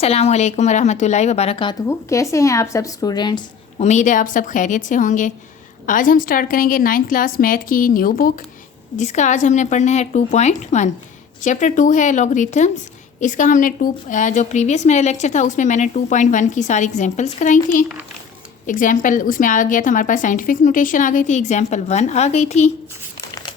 अस्सलामुअलैकुम वरहमतुल्लाहि वबरकातुहू। कैसे हैं आप सब स्टूडेंट्स? उम्मीद है आप सब खैरियत से होंगे। आज हम स्टार्ट करेंगे 9th क्लास मैथ की न्यू बुक, जिसका आज हमने पढ़ना है 2.1। चैप्टर 2 है लॉगरिथम्स। इसका हमने जो प्रीवियस मेरा लेक्चर था उसमें मैंने 2.1 की सारी एग्जांपल्स कराई थी। एग्जांपल उसमें आ गया था, हमारे पास साइंटिफिक नोटेशन आ गई थी, एग्जांपल 1 आ गई थी।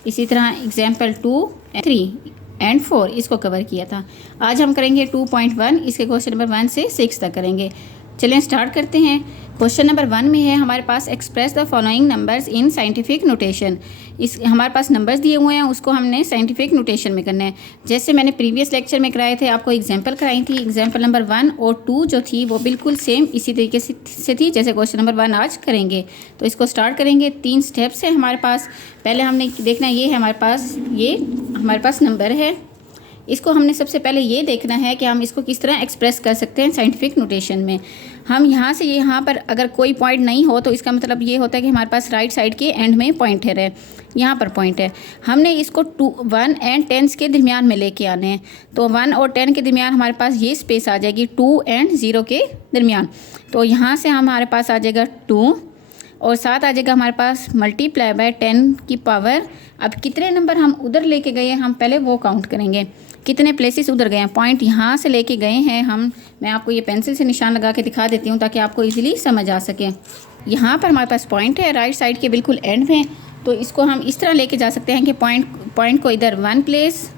इसी तरह एग्जांपल 2, 3 एंड 4 इसको कवर किया था। आज हम करेंगे 2.1, इसके क्वेश्चन नंबर 1 से 6 तक करेंगे। चलिए स्टार्ट करते हैं। क्वेश्चन नंबर 1 में है हमारे पास express the following numbers in scientific notation. इस हमारे पास नंबर्स दिए हुए हैं, उसको हमने साइंटिफिक नोटेशन में करना है। जैसे मैंने प्रीवियस लेक्चर में कराए थे, आपको एग्जांपल कराई थी। एग्जांपल नंबर 1 और 2 जो थी वो बिल्कुल सेम इसी तरीके से थी जैसे क्वेश्चन नंबर 1 आज करेंगे। तो इसको स्टार्ट करेंगे। 3 स्टेप्स हैं हमारे पास। पहले हमने देखना ये है हमारे पास नंबर है। इसको हमने सबसे पहले ये देखना है कि हम इसको किस तरह एक्सप्रेस कर सकते हैं साइंटिफिक नोटेशन में। हम यहाँ से यहाँ पर अगर कोई पॉइंट नहीं हो तो इसका मतलब ये होता है कि हमारे पास राइट साइड के एंड में पॉइंट है, यहाँ पर पॉइंट है। हमने इसको 1 एंड 10 के दरमियान में लेके आने हैं। तो 1 और 10 के दरमियान हमारे पास ये स्पेस आ जाएगी 2 एंड 0 के दरमियान। तो यहाँ से हमारे पास आ जाएगा 2 और साथ आ जाएगा हमारे पास मल्टीप्लाई बाय 10 की पावर। अब कितने नंबर हम उधर लेके गए हैं हम पहले वो काउंट करेंगे, कितने प्लेसेस उधर गए हैं। पॉइंट यहाँ से लेके गए हैं मैं आपको ये पेंसिल से निशान लगा के दिखा देती हूँ ताकि आपको इजीली समझ आ सके। यहाँ पर हमारे पास पॉइंट है राइट साइड के बिल्कुल एंड में। तो इसको हम इस तरह लेके जा सकते हैं कि पॉइंट को इधर 1 place,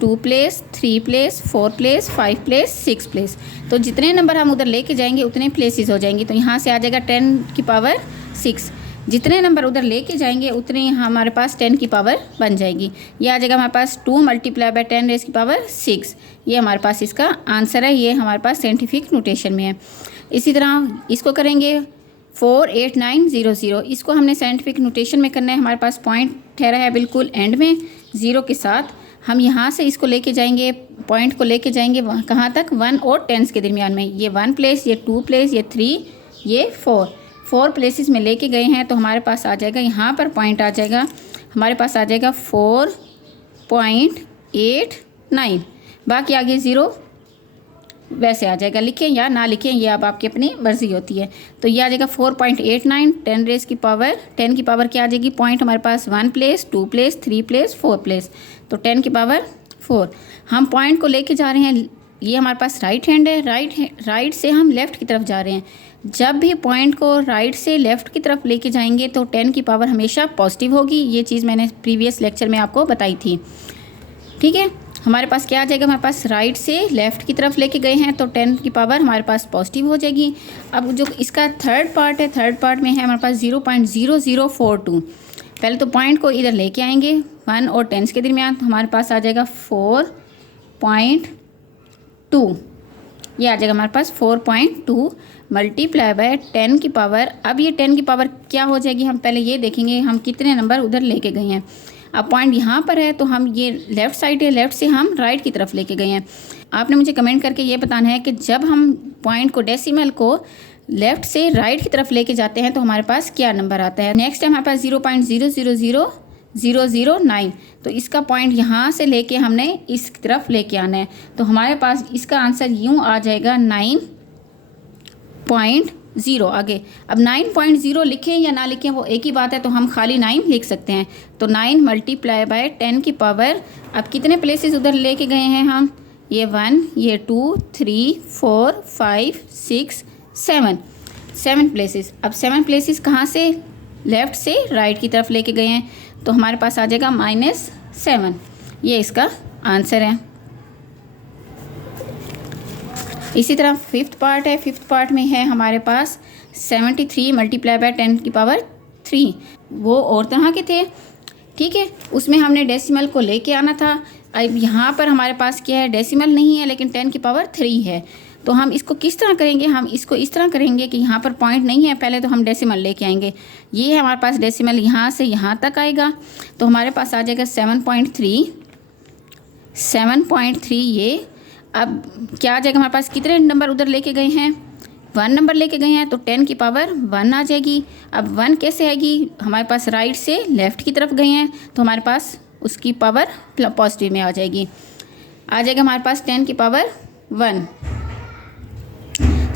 2 place, 3 place, 4 place, 5 place, 6 place. तो जितने नंबर हम उधर लेके जाएंगे उतने प्लेसेस हो जाएंगे। तो यहाँ से आ जाएगा 10 की पावर 6। जितने नंबर उधर लेके जाएंगे उतने हमारे पास 10 की पावर बन जाएगी। ये आ जाएगा हमारे पास 2 मल्टीप्लाई बाय 10 रेज़ की पावर 6। ये हमारे पास इसका आंसर है। ये हमारे पास साइंटिफिक नोटेशन में है। इसी तरह इसको करेंगे 4, 8, 9, 0, 0। इसको हमने साइंटिफिक नोटेशन में करना है। हमारे पास पॉइंट ठहरा है बिल्कुल एंड में 0 के साथ। हम यहाँ से इसको लेके जाएंगे, पॉइंट को लेके जाएंगे कहाँ तक, 1 और 10 के दरमियान में। ये 1 प्लेस, ये 2 प्लेस, ये 3, ये 4 प्लेसेस में लेके गए हैं। तो हमारे पास आ जाएगा यहाँ पर पॉइंट आ जाएगा, हमारे पास आ जाएगा 4.89। बाकी आगे 0 वैसे आ जाएगा, लिखें या ना लिखें ये अब आपकी अपनी मर्जी होती है। तो ये आ जाएगा 4.89। 10 रेज़ की पावर, 10 की पावर क्या आ जाएगी, पॉइंट हमारे पास 1 प्लेस, 2 प्लेस, 3 प्लेस, 4 प्लेस। तो 10 की पावर 4। हम पॉइंट को लेके जा रहे हैं, ये हमारे पास राइट हैंड है, राइट से हम लेफ़्ट की तरफ जा रहे हैं। जब भी पॉइंट को राइट से लेफ़्ट की तरफ लेके जाएंगे तो 10 की पावर हमेशा पॉजिटिव होगी। ये चीज़ मैंने प्रीवियस लेक्चर में आपको बताई थी। ठीक है, हमारे पास क्या आ जाएगा, हमारे पास राइट से लेफ़्ट की तरफ लेके गए हैं तो 10 की पावर हमारे पास पॉजिटिव हो जाएगी। अब जो इसका थर्ड पार्ट है, थर्ड पार्ट में है हमारे पास 0.0042। पहले तो पॉइंट को इधर लेके आएंगे 1 और 10 के दरमियान। तो हमारे पास आ जाएगा 4.2। ये आ जाएगा हमारे पास 4.2 मल्टीप्लाई बाय 10 की पावर। अब ये 10 की पावर क्या हो जाएगी, हम पहले ये देखेंगे हम कितने नंबर उधर लेके गए हैं। अब पॉइंट यहाँ पर है तो हम ये लेफ़्ट साइड है, लेफ़्ट से हम राइट की तरफ लेके गए हैं। आपने मुझे कमेंट करके ये बताना है कि जब हम पॉइंट को, डेसिमल को लेफ़्ट से राइट की तरफ लेके जाते हैं तो हमारे पास क्या नंबर आता है। नेक्स्ट है हमारे पास 0.000009। तो इसका पॉइंट यहाँ से लेके हमने इस तरफ लेके आना है। तो हमारे पास इसका आंसर यूँ आ जाएगा 9.0। आगे अब 9.0 लिखें या ना लिखें वो एक ही बात है, तो हम खाली 9 लिख सकते हैं। तो 9 मल्टीप्लाई बाय 10 की पावर। अब कितने प्लेसेस उधर लेके गए हैं हम, ये 1, ये 2, 3, 4, 5, 6, 7 प्लेसेस। अब 7 प्लेसेस कहाँ से, लेफ़्ट से राइट की तरफ लेके गए हैं। तो हमारे पास आ जाएगा -7। ये इसका आंसर है। इसी तरह 5th पार्ट है। 5th पार्ट में है हमारे पास 73 मल्टीप्लाई बाय 10 की पावर 3। वो और तरह के थे, ठीक है, उसमें हमने डेसिमल को लेके आना था। अब यहाँ पर हमारे पास क्या है, डेसिमल नहीं है लेकिन 10 की पावर 3 है। तो हम इसको किस तरह करेंगे, हम इसको इस तरह करेंगे कि यहाँ पर पॉइंट नहीं है, पहले तो हम डेसिमल लेके आएंगे। ये है हमारे पास डेसिमल, यहाँ से यहाँ तक आएगा। तो हमारे पास आ जाएगा 7.3। ये अब क्या आ जाएगा, हमारे पास कितने नंबर उधर लेके गए हैं, 1 नंबर लेके गए हैं। तो 10 की पावर 1 आ जाएगी। अब 1 कैसे आएगी, हमारे पास राइट से लेफ़्ट की तरफ गए हैं तो हमारे पास उसकी पावर पॉजिटिव में आ जाएगी। हमारे पास 10 की पावर 1।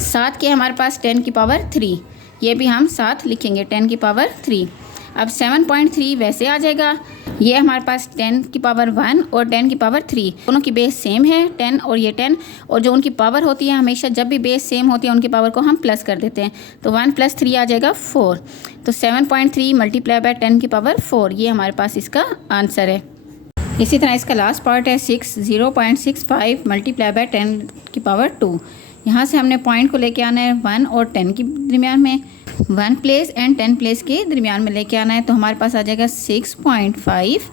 7 के हमारे पास 10 की पावर 3, ये भी हम 7 लिखेंगे 10 की पावर 3। अब 7.3 वैसे आ जाएगा, ये हमारे पास 10 की पावर 1 और 10 की पावर 3, दोनों की बेस सेम है 10 और ये 10, और जो उनकी पावर होती है हमेशा जब भी बेस सेम होती है उनकी पावर को हम प्लस कर देते हैं, तो 1 + 3 आ जाएगा 4। तो 7.3 मल्टीप्लाई बाय 10 की पावर 4, ये हमारे पास इसका आंसर है। इसी तरह इसका लास्ट पार्ट है 0.65 मल्टीप्लाई बाय 10 की पावर 2। यहाँ से हमने पॉइंट को लेके आना है 1 और 10 के दरमियान में, 1 प्लेस एंड 10 प्लेस के दरमियान में लेके आना है, तो हमारे पास आ जाएगा 6.5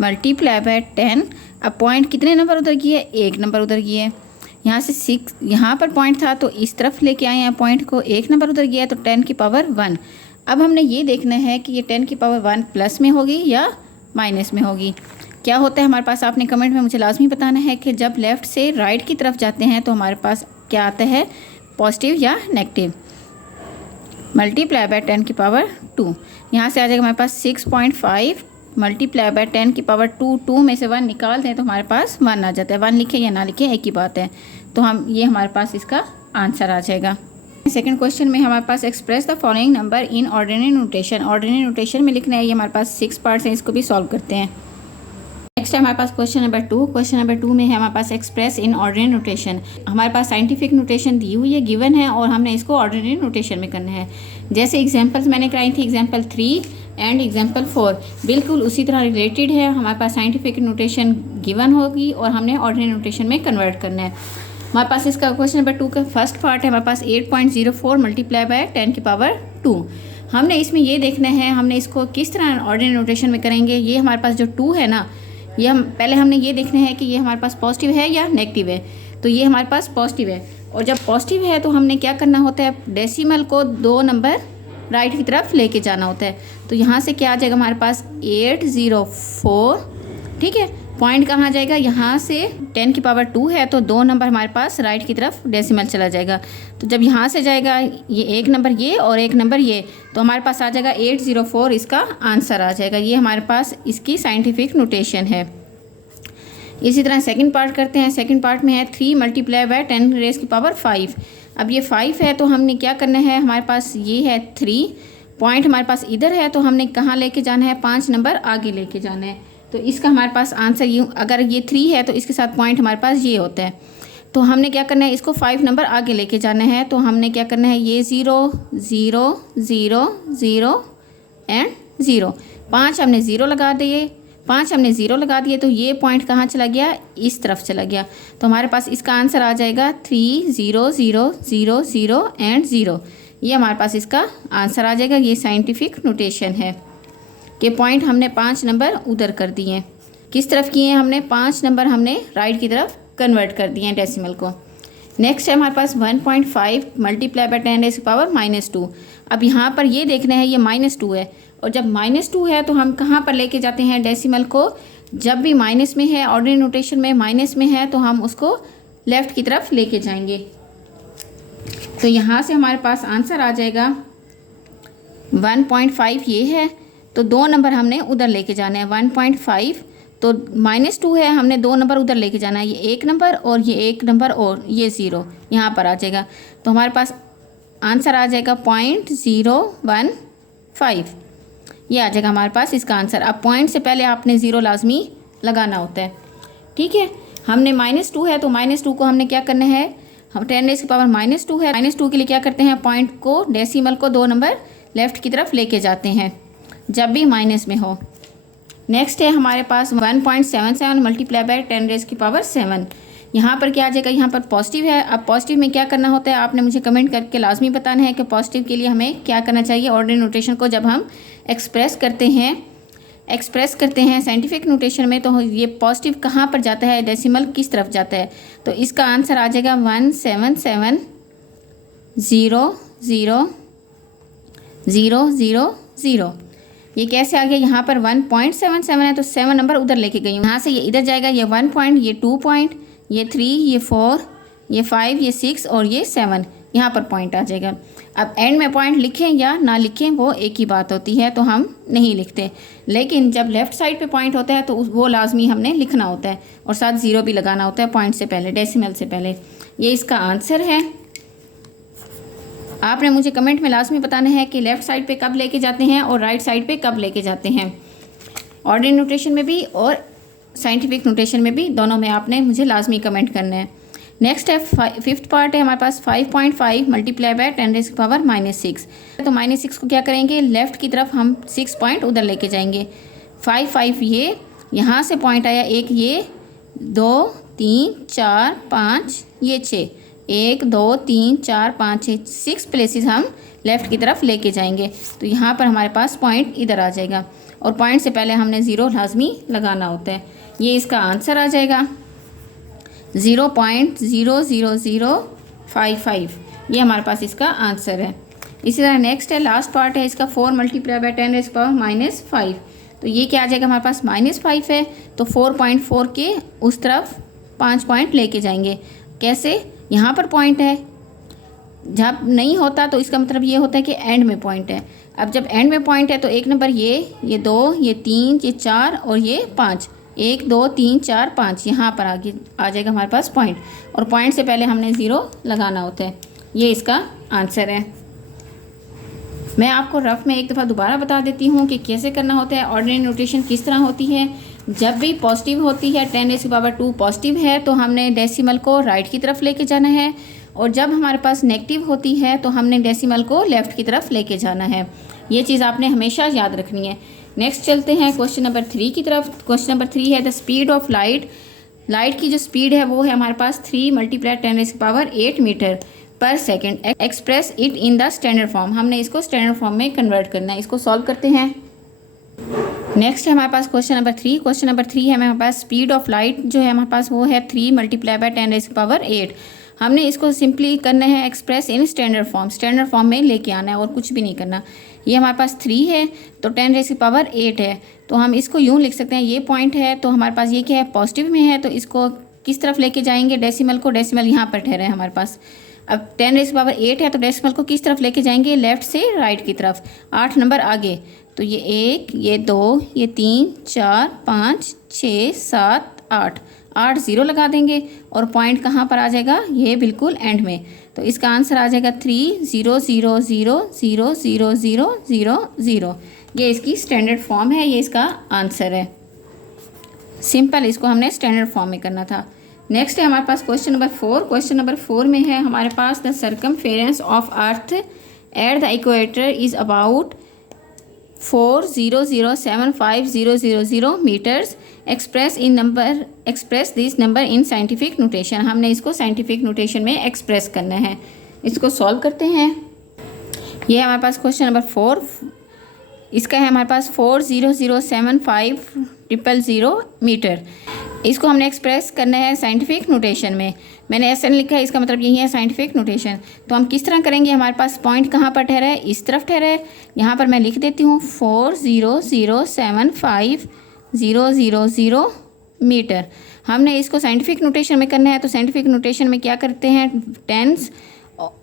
मल्टीप्लाई बाय 10। अब पॉइंट कितने नंबर उधर की है, 1 नंबर उधर की है। यहाँ से 6 यहाँ पर पॉइंट था तो इस तरफ लेके आए हैं पॉइंट को, 1 नंबर उधर गया है तो 10 की पावर 1। अब हमने ये देखना है कि ये 10 की पावर 1 प्लस में होगी या माइनस में होगी। क्या होता है हमारे पास, आपने कमेंट में मुझे लाजमी बताना है कि जब लेफ़्ट से राइट की तरफ जाते हैं तो हमारे पास क्या आता है, पॉजिटिव या नेगेटिव। मल्टीप्लाई बाय 10 की पावर 2, यहाँ से आ जाएगा हमारे पास 6.5 मल्टीप्लाई बाय 10 की पावर 2। 2 में से 1 निकाल दें तो हमारे पास 1 आ जाता है। 1 लिखें या ना लिखें एक ही बात है, तो हम ये हमारे पास इसका आंसर आ जाएगा। सेकंड क्वेश्चन में हमारे पास express the following number in ordinary notation, ordinary notation में लिखना है। ये हमारे पास 6 पार्ट्स हैं, इसको भी सॉल्व करते हैं। नेक्स्ट है हमारे पास क्वेश्चन नंबर 2। क्वेश्चन नंबर 2 में है हमारे पास एक्सप्रेस इन ऑर्डिनरी नोटेशन। हमारे पास साइंटिफिक नोटेशन दी हुई है, गिवन है, और हमने इसको ऑर्डिनरी नोटेशन में करना है। जैसे एग्जांपल्स मैंने कराई थी, एग्जांपल 3 एंड एग्जांपल 4 बिल्कुल उसी तरह रिलेटेड है। हमारे पास साइंटिफिक नोटेशन गिवन होगी और हमने ऑर्डिनरी नोटेशन में कन्वर्ट करना है। हमारे पास इसका क्वेश्चन नंबर 2 का फर्स्ट पार्ट है हमारे पास 8.04 मल्टीप्लाई बाय 10 की पावर 2। हमने इसमें ये देखना है हमने इसको किस तरह ऑर्डिनरी नोटेशन में करेंगे। ये हमारे पास जो 2 है ना, ये हम पहले हमने ये देखना है कि ये हमारे पास पॉजिटिव है या नेगेटिव है। तो ये हमारे पास पॉजिटिव है, और जब पॉजिटिव है तो हमने क्या करना होता है, डेसिमल को 2 नंबर राइट की तरफ लेके जाना होता है। तो यहाँ से क्या आ जाएगा हमारे पास 804, ठीक है। पॉइंट कहाँ जाएगा, यहाँ से 10 की पावर 2 है तो 2 नंबर हमारे पास राइट की तरफ डेसिमल चला जाएगा। तो जब यहाँ से जाएगा ये 1 नंबर ये और 1 नंबर ये, तो हमारे पास आ जाएगा 804, इसका आंसर आ जाएगा। ये हमारे पास इसकी साइंटिफिक नोटेशन है। इसी तरह सेकंड पार्ट करते हैं। सेकंड पार्ट में है 3 मल्टीप्लाई बाय 10 रेज़ की पावर 5। अब ये 5 है तो हमने क्या करना है, हमारे पास ये है 3, पॉइंट हमारे पास इधर है तो हमने कहाँ लेके जाना है, 5 नंबर आगे लेके जाना है। तो इसका हमारे पास आंसर यूँ, अगर ये 3 है तो इसके साथ पॉइंट हमारे पास ये होता है। तो हमने क्या करना है, इसको 5 नंबर आगे लेके जाना है। तो हमने क्या करना है, ये 0 0 0 0 एंड 0, 5 हमने 0 लगा दिए, 5 हमने 0 लगा दिए, तो ये पॉइंट कहाँ चला गया, इस तरफ चला गया। तो हमारे पास इसका आंसर आ जाएगा 3 0 0 0 0 एंड 0। ये हमारे पास इसका आंसर आ जाएगा। ये साइंटिफिक नोटेशन है कि पॉइंट हमने 5 नंबर उधर कर दिए हैं। किस तरफ किए हैं हमने, 5 नंबर हमने राइट की तरफ कन्वर्ट कर दिए हैं डेसिमल को। नेक्स्ट है हमारे पास 1.5 मल्टीप्लाई बाय 10 रेज़ की पावर -2। अब यहाँ पर ये देखना है ये -2 है, और जब -2 है तो हम कहाँ पर लेके जाते हैं डेसिमल को, जब भी माइनस में है ऑर्डिनरी नोटेशन में माइनस में है तो हम उसको लेफ़्ट की तरफ लेके जाएंगे। तो यहाँ से हमारे पास आंसर आ जाएगा 1.5 ये है, तो 2 नंबर हमने उधर लेके जाना है। 1.5 तो -2 है, हमने 2 नंबर उधर लेके जाना है, ये 1 नंबर और ये 1 नंबर और ये 0 यहाँ पर आ जाएगा। तो हमारे पास आंसर आ जाएगा 0.015, ये आ जाएगा हमारे पास इसका आंसर। अब पॉइंट से पहले आपने 0 लाजमी लगाना होता है, ठीक है। हमने -2 है तो -2 को हमने क्या करना है, हम 10 रेज़ की पावर -2 है, -2 के लिए क्या करते हैं, पॉइंट को डेसिमल को 2 नंबर लेफ़्ट की तरफ लेके जाते हैं जब भी माइनस में हो। नेक्स्ट है हमारे पास 1.77 मल्टीप्लाई बाय 10 रेज़ की पावर 7। यहाँ पर क्या आ जाएगा, यहाँ पर पॉजिटिव है। अब पॉजिटिव में क्या करना होता है, आपने मुझे कमेंट करके लाजमी बताना है कि पॉजिटिव के लिए हमें क्या करना चाहिए। ऑर्डिनरी नोटेशन को जब हम एक्सप्रेस करते हैं साइंटिफिक नोटेशन में, तो ये पॉजिटिव कहाँ पर जाता है, डेसिमल किस तरफ जाता है। तो इसका आंसर आ जाएगा 177 0 0 0 0 0। ये कैसे आ गया, यहाँ पर 1.77 है तो 7 नंबर उधर लेके गई हूँ। यहाँ से ये इधर जाएगा, ये 1 पॉइंट, ये 2 पॉइंट, ये 3, ये 4, ये 5, ये 6 और ये 7, यहाँ पर पॉइंट आ जाएगा। अब एंड में पॉइंट लिखें या ना लिखें वो एक ही बात होती है, तो हम नहीं लिखते। लेकिन जब लेफ़्ट साइड पे पॉइंट होता है तो वो लाजमी हमने लिखना होता है, और साथ 0 भी लगाना होता है पॉइंट से पहले, डेसिमल से पहले। ये इसका आंसर है। आपने मुझे कमेंट में लाजमी बताना है कि लेफ़्ट साइड पे कब लेके जाते हैं और राइट साइड पे कब लेके जाते हैं। ऑर्डिनरी नोटेशन में भी और साइंटिफिक नोटेशन में भी, दोनों में आपने मुझे लाजमी कमेंट करना है। नेक्स्ट है फिफ्थ पार्ट है हमारे पास 5.5 मल्टीप्लाई बाय 10⁻⁻�6। तो -6 को क्या करेंगे, लेफ़्ट की तरफ हम 6 पॉइंट उधर लेके जाएंगे। 5 ये यहाँ से पॉइंट आया, एक ये, 2 3 4 5 ये 6, 1 2 3 4 5 6 प्लेसेस हम लेफ़्ट की तरफ लेके जाएंगे। तो यहाँ पर हमारे पास पॉइंट इधर आ जाएगा और पॉइंट से पहले हमने 0 लाजमी लगाना होता है। ये इसका आंसर आ जाएगा 0.00055। ये हमारे पास इसका आंसर है। इसी तरह नेक्स्ट है, लास्ट पार्ट है इसका 4 मल्टीप्लाई बाय 10⁻⁻5। तो ये क्या आ जाएगा, हमारे पास -5 है, तो 4.4 के उस तरफ 5 पॉइंट लेके जाएंगे। कैसे, यहाँ पर पॉइंट है, जब नहीं होता तो इसका मतलब ये होता है कि एंड में पॉइंट है। अब जब एंड में पॉइंट है तो एक नंबर ये 2, ये 3, ये 4 और ये 5, 1 2 3 4 5 यहाँ पर आगे आ जाएगा हमारे पास पॉइंट, और पॉइंट से पहले हमने 0 लगाना होता है। ये इसका आंसर है। मैं आपको रफ में एक दफ़ा दोबारा बता देती हूँ कि कैसे करना होता है। ऑर्डिनरी नोटेशन किस तरह होती है, जब भी पॉजिटिव होती है 10⁻² पॉजिटिव है तो हमने डेसिमल को राइट की तरफ लेके जाना है, और जब हमारे पास नेगेटिव होती है तो हमने डेसिमल को लेफ़्ट की तरफ लेके जाना है। ये चीज़ आपने हमेशा याद रखनी है। नेक्स्ट चलते हैं क्वेश्चन नंबर 3 की तरफ। क्वेश्चन नंबर 3 है the speed of light. Light की जो स्पीड है वो है हमारे पास 3 मल्टीप्लाई 10⁸ मीटर पर second. Express it in the standard form. हमने इसको स्टैंडर्ड फॉर्म में कन्वर्ट करना है। इसको सॉल्व करते हैं। नेक्स्ट है हमारे पास क्वेश्चन नंबर 3। क्वेश्चन नंबर 3 है हमारे पास स्पीड ऑफ लाइट जो है हमारे पास वो है 3 मल्टीप्लाई बाय 10⁸ हमने इसको सिंपली करना है express in standard form. Standard form में लेके आना है और कुछ भी नहीं करना। ये हमारे पास 3 है तो 10⁸ है, तो हम इसको यूँ लिख सकते हैं, ये पॉइंट है तो हमारे पास ये क्या है, पॉजिटिव में है, तो इसको किस तरफ लेके जाएंगे, डेसिमल को। डेसिमल यहाँ पर ठहरा है हमारे पास। अब 10⁸ है तो डेसिमल को किस तरफ लेके जाएंगे, लेफ़्ट से राइट की तरफ, 8 नंबर आगे। तो ये 1, ये 2, ये 3 4 5 6 7 8 0 लगा देंगे, और पॉइंट कहाँ पर आ जाएगा, ये बिल्कुल एंड में। तो इसका आंसर आ जाएगा 3 0 0 0 0 0 0 0 0। ये इसकी स्टैंडर्ड फॉर्म है, ये इसका आंसर है। सिंपल, इसको हमने स्टैंडर्ड फॉर्म में करना था। नेक्स्ट है हमारे पास क्वेश्चन नंबर 4। क्वेश्चन नंबर 4 में है हमारे पास the circumference of earth at the equator is about 4007500 metres. Express this number in scientific notation. हमने इसको साइंटिफिक नोटेशन में एक्सप्रेस करना है। इसको सॉल्व करते हैं। ये है हमारे पास क्वेश्चन नंबर 4। इसका है हमारे पास 4007500 मीटर। इसको हमने एक्सप्रेस करना है साइंटिफिक नोटेशन में। मैंने ऐसा लिखा है, इसका मतलब यही है साइंटिफिक नोटेशन। तो हम किस तरह करेंगे, हमारे पास पॉइंट कहाँ पर ठहरा है, इस तरफ ठहरा है। यहाँ पर मैं लिख देती हूँ 4007500 मीटर। हमने इसको साइंटिफिक नोटेशन में करना है, तो साइंटिफिक नोटेशन में क्या करते हैं, टेंस,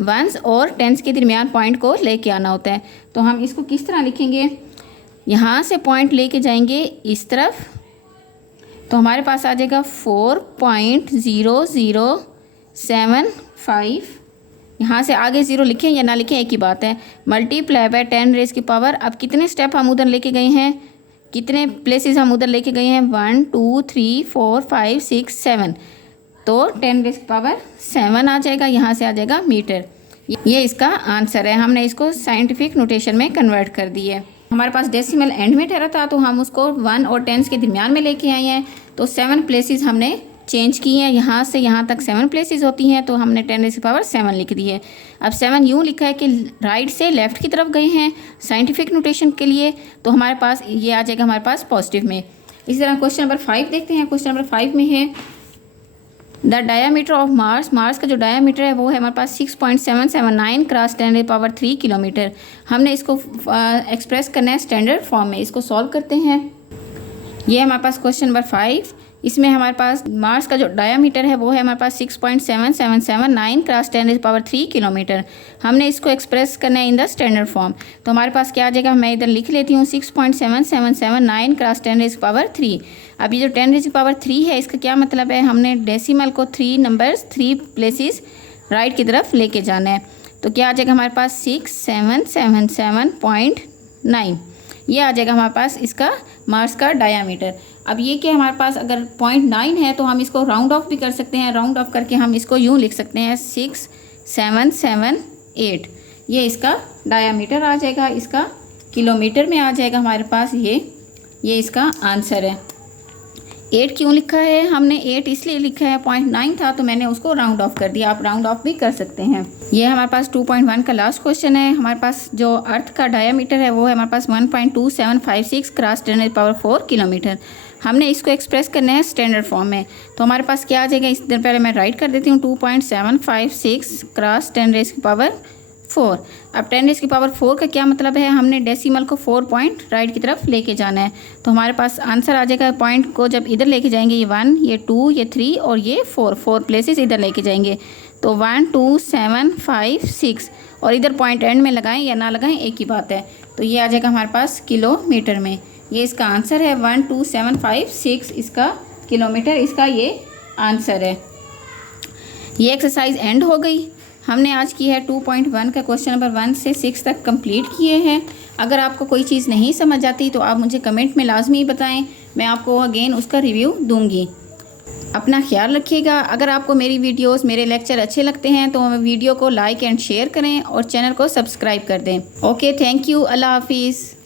वंस और टेंस के दरमियान पॉइंट को लेके आना होता है। तो हम इसको किस तरह लिखेंगे, यहाँ से पॉइंट लेके जाएंगे इस तरफ, तो हमारे पास आ जाएगा 4.0075। यहाँ से आगे 0 लिखें या ना लिखें एक ही बात है, मल्टीप्लाई बाय 10⁻। अब कितने स्टेप हम उधर लेके गए हैं, कितने प्लेसेस हम उधर लेके गए हैं, 1 2 3 4 5 6 7, तो 10⁻7 आ जाएगा। यहाँ से आ जाएगा मीटर। ये इसका आंसर है। हमने इसको साइंटिफिक नोटेशन में कन्वर्ट कर दिए। हमारे पास डेसिमल एंड में ठहरा था तो हम उसको 1 और 10 के दरमियान में लेके आए हैं, तो 7 प्लेसेस हमने चेंज की हैं। यहाँ से यहाँ तक 7 प्लेसेस होती हैं, तो हमने 10⁻7 लिख दी है। अब 7 यूँ लिखा है कि राइट से लेफ़्ट की तरफ गए हैं साइंटिफिक नोटेशन के लिए, तो हमारे पास ये आ जाएगा हमारे पास पॉजिटिव में। इसी तरह क्वेश्चन नंबर 5 देखते हैं। क्वेश्चन नंबर 5 में है the diameter of Mars. Mars का जो डायामीटर है वो है हमारे पास 6.779 क्रॉस 10⁻³ किलोमीटर। हमने इसको एक्सप्रेस करना है स्टैंडर्ड फॉर्म में। इसको सॉल्व करते हैं। ये है हमारे पास क्वेश्चन नंबर 5। इसमें हमारे पास मार्स का जो डायामीटर है वो है हमारे पास 6.7779 क्रॉस 10⁻³ किलोमीटर। हमने इसको एक्सप्रेस करना है इन द स्टैंडर्ड फॉर्म। तो हमारे पास क्या आ जाएगा, मैं इधर लिख लेती हूँ 6.7779 क्रॉस 10⁻³ अब ये जो 10⁻³ है इसका क्या मतलब है, हमने डेसिमल को 3 प्लेसेस राइट की तरफ लेके जाना है। तो क्या आ जाएगा हमारे पास 6777.9, ये आ जाएगा हमारे पास इसका मार्स का डायामीटर। अब ये क्या हमारे पास अगर 0.9 है तो हम इसको राउंड ऑफ भी कर सकते हैं। राउंड ऑफ करके हम इसको यूँ लिख सकते हैं 6778, ये इसका डायामीटर आ जाएगा। इसका किलोमीटर में आ जाएगा हमारे पास ये इसका आंसर है। 8 क्यों लिखा है हमने, 8 इसलिए लिखा है, 0.9 था तो मैंने उसको राउंड ऑफ कर दिया। आप राउंड ऑफ भी कर सकते हैं। ये हमारे पास 2.1 का लास्ट क्वेश्चन है। हमारे पास जो अर्थ का डायामीटर है वो है हमारे पास 1.2756 क्रॉस 10⁻⁴ किलोमीटर। हमने इसको एक्सप्रेस करना है स्टैंडर्ड फॉर्म में। तो हमारे पास क्या आ जाएगा, इस दिन पहले मैं राइट कर देती हूँ 2.756 क्रॉस 10⁻⁴। अब 10⁻⁴ का क्या मतलब है, हमने डेसिमल को 4 पॉइंट राइट की तरफ लेके जाना है। तो हमारे पास आंसर आ जाएगा, पॉइंट को जब इधर लेके जाएंगे ये 1, ये 2, ये 3 और ये 4 प्लेसेस इधर लेके जाएंगे। तो 12756 और इधर पॉइंट एंड में लगाएं या ना लगाएं एक ही बात है। तो ये आ जाएगा हमारे पास किलोमीटर में। ये इसका आंसर है 12756 इसका किलोमीटर, इसका ये आंसर है। ये एक्सरसाइज एंड हो गई। हमने आज की है 2.1 का क्वेश्चन नंबर 1 से 6 तक कंप्लीट किए हैं। अगर आपको कोई चीज़ नहीं समझ आती तो आप मुझे कमेंट में लाजमी बताएं, मैं आपको अगेन उसका रिव्यू दूंगी। अपना ख्याल रखिएगा। अगर आपको मेरी वीडियोस, मेरे लेक्चर अच्छे लगते हैं तो वीडियो को लाइक एंड शेयर करें और चैनल को सब्सक्राइब कर दें। ओके, थैंक यू, अल्लाह हाफिज़।